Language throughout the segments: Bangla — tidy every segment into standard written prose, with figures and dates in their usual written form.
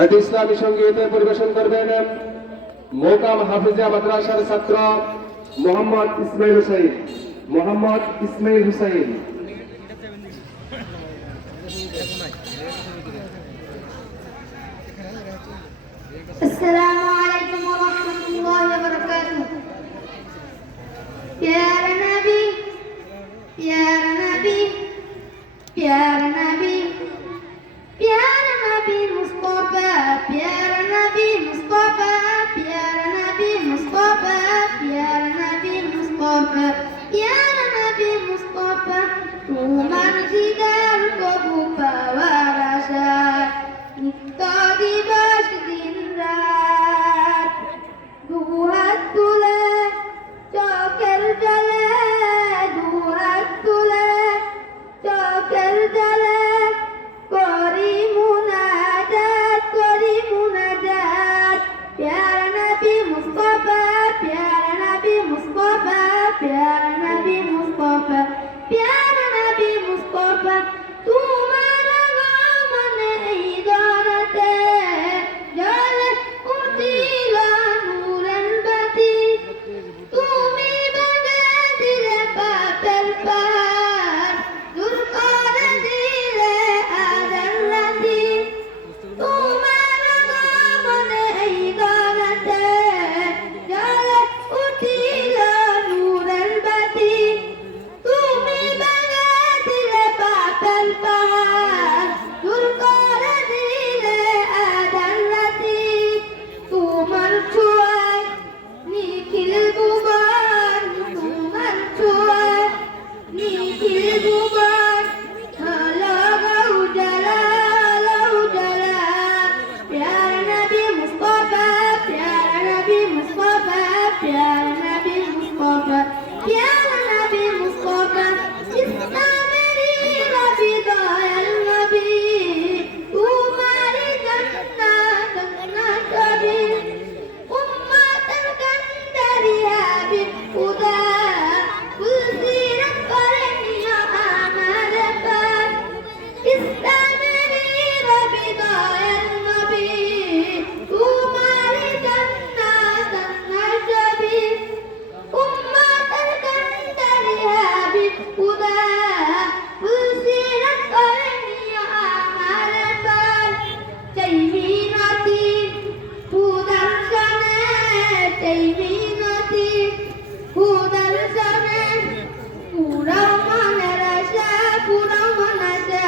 একটি ইসলামী সঙ্গীতের পরিবেশন করবেন মোকাম হাফিজিয়া মাদ্রাসার ছাত্র মোহাম্মদ ইসমাইল হুসাইন। মোহাম্মদ ইসমাইল হুসাইন। السلام عليكم ورحمة الله وبركاته. प्यारा नबी प्यारा नबी प्यारा नबी प्यारा नबी मुस्तफा प्यारा नबी मुस्तफा प्यारा नबी मुस्तफा प्यारा नबी मुस्तफा प्यारा नबी मुस्तफा তোমার দিদার কবু পাওয়ার আশায় নিত্য দিবস দিন রাত দুহাত তুলে চোখের জলে দুহাত তুলে চোখের জলে করি মুনাজাত প্যারা নবী মুস্তফা প্যারা নবী মুস্তফা প্যারা নবী মুস্তফা প্যারা নবী মুস্তফা তোমার আগমনে এই জগতে জ্বলে উঠিল নূরের বাতি তুমি বাগে দিলে পাপের পার দূর করে দিলে আজার রাতি তোমার আগমনে এই জগতে জ্বলে উঠিল নূরের বাতি তুমি বাগে দিলে পাপের পার দূর করে দিলে আজার রাতি তোমার ছোঁয়ায় নিখিল ভুবন তোমার ছোঁয়ায় নিখিল ভুবন হলো উজালা প্যারা নবী মুস্তফা প্যারা নবী মুস্তফা প্যারা নবী মুস্তফা প্যারা নবী মুস্তফা ইসলামেরই নবী দয়াল নবী তোমারই জান্নাত নবী উম্মতের কান্দারি হাবিব খুদা কুলসিরত করে নিও আমার পার ইসলামেরই নবী দয়াল নবী তোমারই জান্নাত নবী উম্মতের কান্দারি হাবিব খুদা কুলসিরত করে নিও আমার পার চাই মিনতি খুদার জানে চাই মিনতি খুদার জানে পুরাও মনের আশা পুরাও মন আশা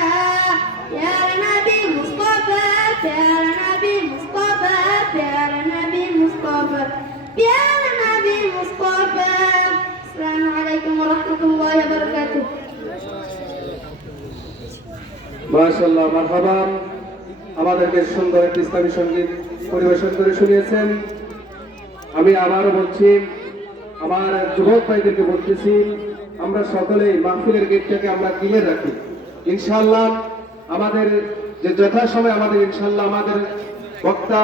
প্যারা নবী মুস্তফা প্যারা নবী মুস্তফা প্যারা নবী মুস্তফা প্যারা নবী মুস্তফা আসসালামু আলাইকুম ওয়া রাহমাতুল্লাহি ওয়া বারাকাতুহু। মাশাআল্লাহ, মারহাবা। আমাদেরকে সুন্দর একটি ইসলামী সঙ্গীত পরিবেশন করে শুনিয়েছেন। আমি আবারও বলছি, আমার যুবক ভাইদেরকে বলতেছি, আমরা সকলেই মাহফিলের গেটটাকে আমরা ক্লিয়ার রাখি। ইনশাআল্লাহ আমাদের যে যথাসময়ে আমাদের ইনশাআল্লাহ আমাদের বক্তা